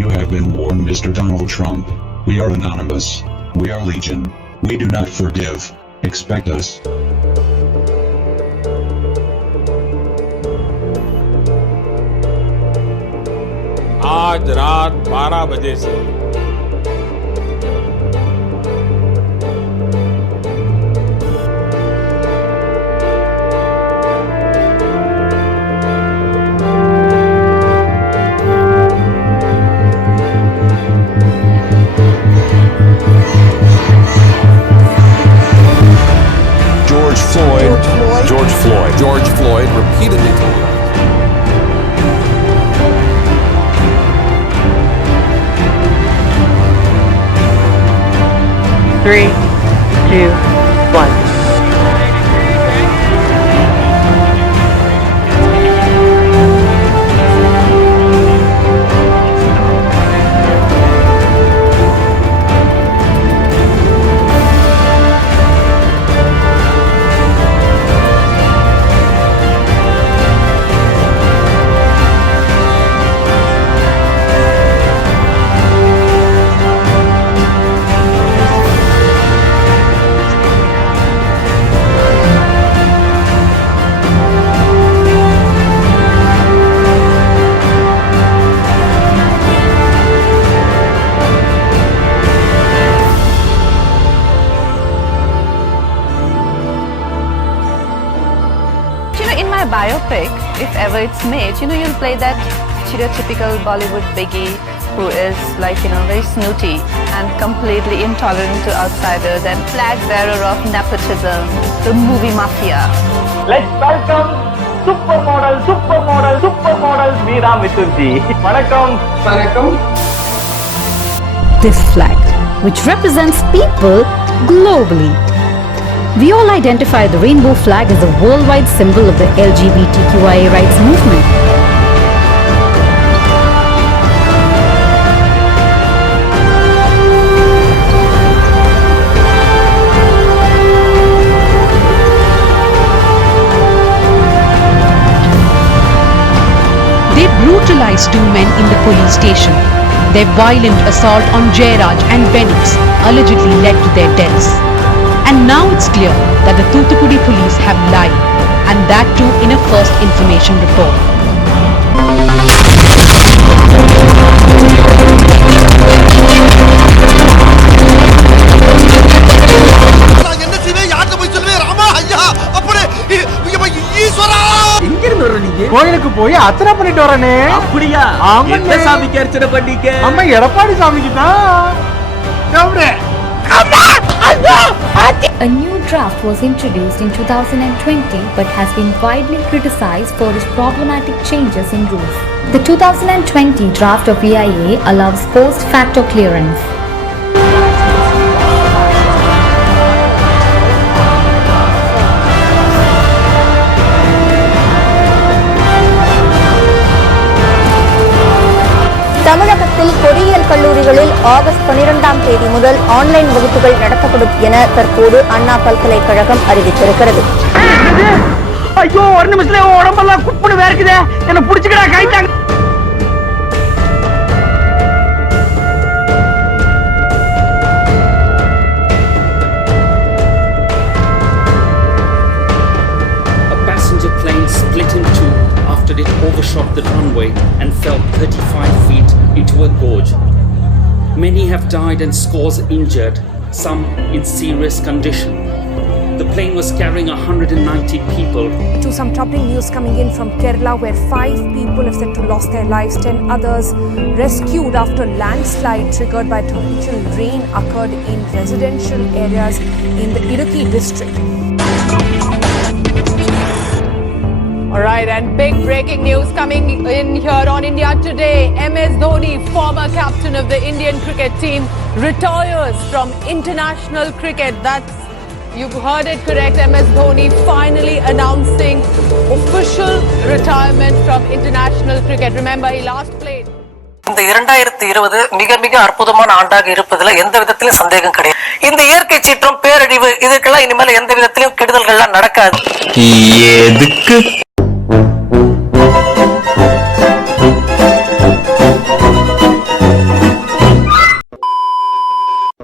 You have been warned, Mr. Donald Trump. We are anonymous. We are legion. We do not forgive. Expect us. आज रात 12 बजे से George Floyd repeatedly told us. Three, two, one. In my biopic, if ever it's made, you'll play that stereotypical Bollywood biggie who is very snooty and completely intolerant to outsiders and flag bearer of nepotism, the movie mafia. Let's welcome supermodel Veera Mithunji. Vanakkam. This flag, which represents people globally. We all identify the rainbow flag as a worldwide symbol of the LGBTQIA rights movement. They brutalized two men in the police station. Their violent assault on Jairaj and Benix allegedly led to their deaths. And now it's clear that the Thoothukudi police have lied, and that too in a first information report. கோயிலுக்கு போய் அர்ச்சனை பண்ணிட்டு வரனே. அப்படியா? எந்த சாமிக்கு அர்ச்சனை பண்ணீங்க? அம்மா எடப்பாடி சாமிக்கு தான். A new draft was introduced in 2020 but has been widely criticized for its problematic changes in rules. The 2020 draft of EIA allows post-facto clearance. தமிழகத்தில் பொறியியல் கல்லூரிகளில் ஆகஸ்ட் 12ஆம் தேதி முதல் ஆன்லைன் வகுப்புகள் நடத்தப்படும் என தற்போது அண்ணா பல்கலைக்கழகம் அறிவித்திருக்கிறது. ஐயோ, ஒரு நிமிஷத்துல உடம்பெல்லாம் குப்புன்னு வேர்க்குதே. என்ன புடிச்சுக்கடா கைட்டாங்க. A passenger plane split in two after it overshot the runway and fell 35 feet into a gorge. Many have died and scores injured, some in serious condition. The plane was carrying 190 people. To some troubling news coming in from Kerala, where 5 people have said to lost their lives, 10 others rescued after landslide triggered by torrential rain occurred in residential areas in the Idukki district. All right, and big breaking news coming in here on India Today. MS Dhoni, former captain of the Indian cricket team, retires from international cricket. You've heard it correct. MS Dhoni finally announcing official retirement from international cricket. Remember, he last played. இந்த 2020 மிக மிக அற்புதமான ஆண்டாக இருப்பதுல எந்த விதத்திலும் சந்தேகம் கிடையாது. இந்த இயற்கை சீற்றம், பேரழிவு, இதுக்கெல்லாம் இனிமேல் எந்த விதத்திலும் கெடுதல்கள்லாம் நடக்காது.